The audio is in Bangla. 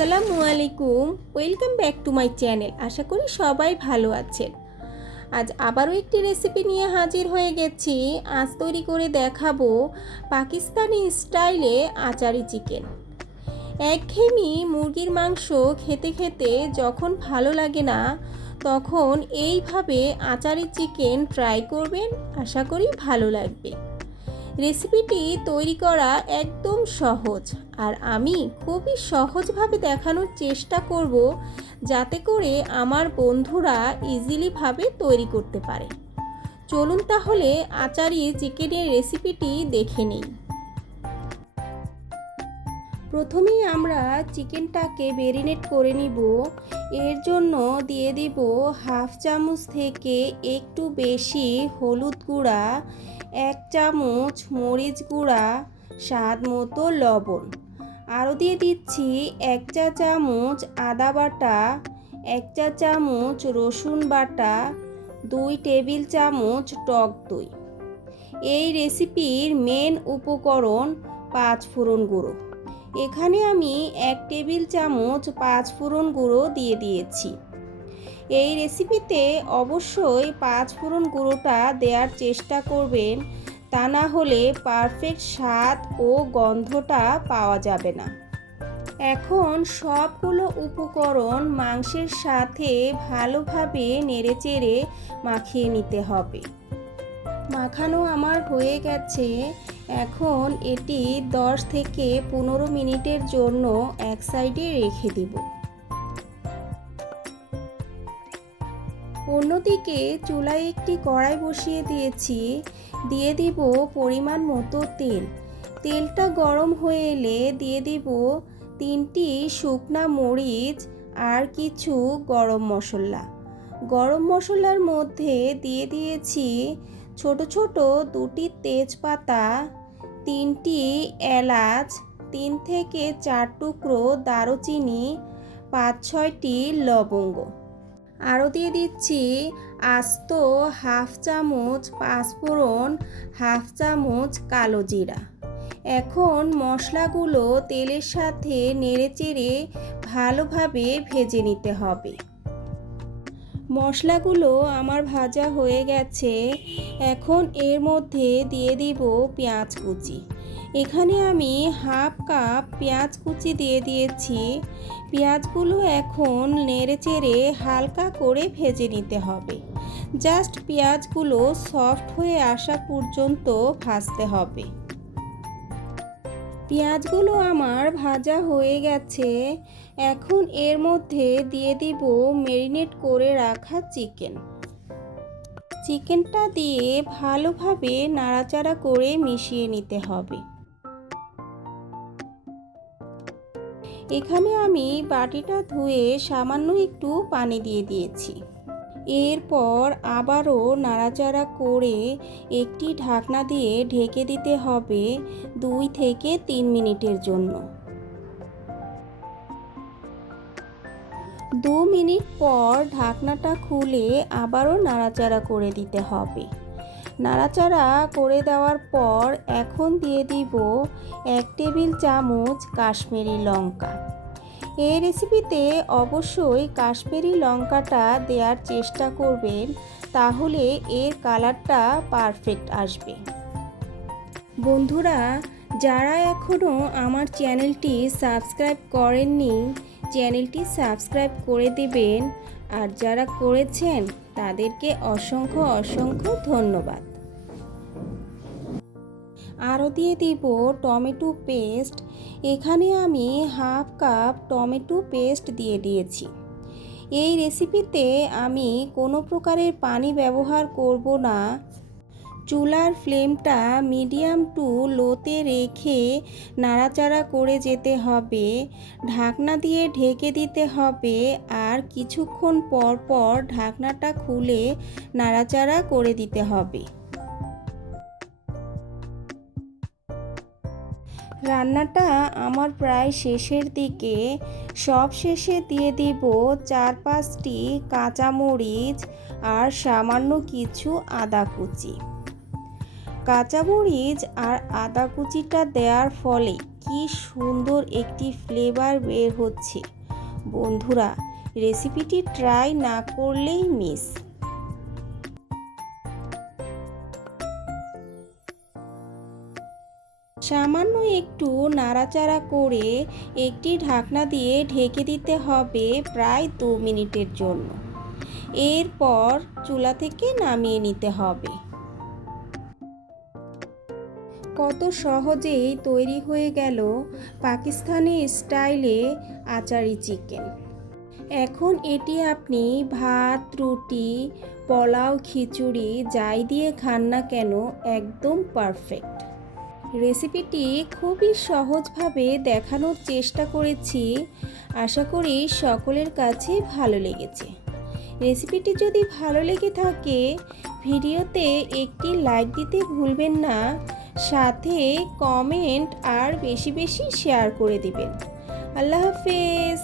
আসসালামু আলাইকুম, welcome back to my channel. আশা করি সবাই ভালো আছেন। আজ আবারও একটি রেসিপি নিয়ে হাজির হয়ে গেছি। আজ তৈরি করে দেখাবো পাকিস্তানি স্টাইলে আচারি চিকেন। একঘেয়েমি মুরগির মাংস খেতে খেতে যখন ভালো লাগে না, তখন এইভাবে আচারি চিকেন ট্রাই করবেন। আশা করি ভালো লাগবে। রেসিপিটি তৈরি করা একদম সহজ, আর আমি খুবই সহজভাবে দেখানোর চেষ্টা করব যাতে করে আমার বন্ধুরা ইজিলিভাবে তৈরি করতে পারে। চলুন তাহলে আচারি চিকেনের রেসিপিটি দেখে নিই। প্রথমেই আমরা চিকেনটাকে ম্যারিনেট করে নিব। এর জন্য দিয়ে দিব হাফ চামচ থেকে একটু বেশি হলুদ গুঁড়া, 1 চামচ মরিচ গুঁড়া, স্বাদ মতো লবণ। আরও দিয়ে দিচ্ছি 1 চা চামচ আদা বাটা, 1 চা চামচ রসুন বাটা, 2 টেবিল চামচ টক দই। এই রেসিপির মেন উপকরণ 5 ফোড়ন গুঁড়ো। এখানে আমি 1 টেবিল চামচ 5 ফোড়ন গুঁড়ো দিয়ে দিয়েছি। এই রেসিপিতে অবশ্যই 5 ফোড়ন গুঁড়োটা দেওয়ার চেষ্টা করবেন, তা না হলে পারফেক্ট স্বাদ ও গন্ধটা পাওয়া যাবে না। এখন সবগুলো উপকরণ মাংসের সাথে ভালোভাবে নেড়েচেড়ে মাখিয়ে নিতে হবে। মাখানো আমার হয়ে গেছে। এখন এটি 10 থেকে 15 মিনিটের জন্য এক সাইডে রেখে দেব। অন্যদিকে চুলায় একটি কড়াই বসিয়ে দিয়েছি। দিয়ে দিব পরিমাণ মতো তেল। তেলটা গরম হয়ে এলে দিয়ে দিব 3টি শুকনা মরিচ আর কিছু গরম মশলা। গরম মশলার মধ্যে দিয়ে দিয়েছি ছোট ছোট 2টি তেজপাতা, 3টি এলাচ, 3 থেকে 4 টুকরো দারুচিনি, 5-6টি লবঙ্গ। আরও দিয়ে দিচ্ছি আস্ত হাফ চামচ পাঁচফোড়ন, হাফ চামচ কালো জিরা। এখন মশলাগুলো তেলের সাথে নেড়েচেড়ে ভালোভাবে ভেজে নিতে হবে। মশলাগুলো আমার ভাজা হয়ে গেছে। এখন এর মধ্যে দিয়ে দিব পেঁয়াজ কুচি। এখানে আমি হাফ কাপ পেঁয়াজ কুচি দিয়ে দিয়েছি। পেঁয়াজগুলো এখন নেড়েচেড়ে হালকা করে ভেজে নিতে হবে। জাস্ট পেঁয়াজগুলো সফট হয়ে আসা পর্যন্ত ভাজতে হবে। পেঁয়াজগুলো আমার ভাজা হয়ে গেছে। এখন এর মধ্যে দিয়ে দিব ম্যারিনেট করে রাখা চিকেনটা দিয়ে ভালোভাবে নাড়াচাড়া করে মিশিয়ে নিতে হবে। এখানে আমি বাটিটা ধুয়ে সামান্য একটু পানি দিয়ে দিয়েছি। এরপর আবারও নাড়াচাড়া করে একটি ঢাকনা দিয়ে ঢেকে দিতে হবে 2 থেকে 3 মিনিটের জন্য। 2 মিনিট পর ঢাকনাটা খুলে আবারও নাড়াচাড়া করে দিতে হবে। নাড়াচাড়া করে দেওয়ার পর এখন দিয়ে দিব 1 টেবিল চামচ কাশ্মীরি লঙ্কা। এই রেসিপিতে অবশ্যই কাশ্মীরি লঙ্কাটা দেওয়ার চেষ্টা করবেন, তাহলে এর কালারটা পারফেক্ট আসবে। বন্ধুরা, যারা এখনও আমার চ্যানেলটি সাবস্ক্রাইব করেননি, চ্যানেলটি সাবস্ক্রাইব করে দেবেন, আর যারা করেছেন তাদেরকে অসংখ্য অসংখ্য ধন্যবাদ। আরও দিয়ে দিব টমেটো পেস্ট। এখানে আমি হাফ কাপ টমেটো পেস্ট দিয়ে দিয়েছি। এই রেসিপিতে আমি কোনো প্রকারের পানি ব্যবহার করব না। চুলার ফ্লেমটা মিডিয়াম টু লোতে রেখে নাড়াচাড়া করে যেতে হবে। ঢাকনা দিয়ে ঢেকে দিতে হবে, আর কিছুক্ষণ পর পর ঢাকনাটা খুলে নাড়াচাড়া করে দিতে হবে। রান্নাটা আমার প্রায় শেষের দিকে। সব শেষে দিয়ে দিব 4-5টি কাঁচামরিচ আর সামান্য কিছু আদা কুচি। কাঁচামরিচ আর আদা কুচিটা দেওয়ার ফলে কি সুন্দর একটি ফ্লেভার বের হচ্ছে। বন্ধুরা, রেসিপিটি ট্রাই না করলেই মিস। সামান্য একটু নাড়াচাড়া করে একটি ঢাকনা দিয়ে ঢেকে দিতে হবে প্রায় 2 মিনিটের জন্য। এরপর চুলা থেকে নামিয়ে নিতে হবে। কত সহজেই তৈরি হয়ে গেল পাকিস্তানি স্টাইলে আচারি চিকেন। এখন এটি আপনি ভাত, রুটি, পোলাও, খিচুড়ি যাই দিয়ে খান না কেন একদম পারফেক্ট। রেসিপিটি খুবই সহজভাবে দেখানোর চেষ্টা করেছি। আশা করি সকলের কাছে ভালো লেগেছে। রেসিপিটি যদি ভালো লেগে থাকে ভিডিওতে একটি লাইক দিতে ভুলবেন না, সাথে কমেন্ট আর বেশি বেশি শেয়ার করে দিবেন। আল্লাহ হাফেজ।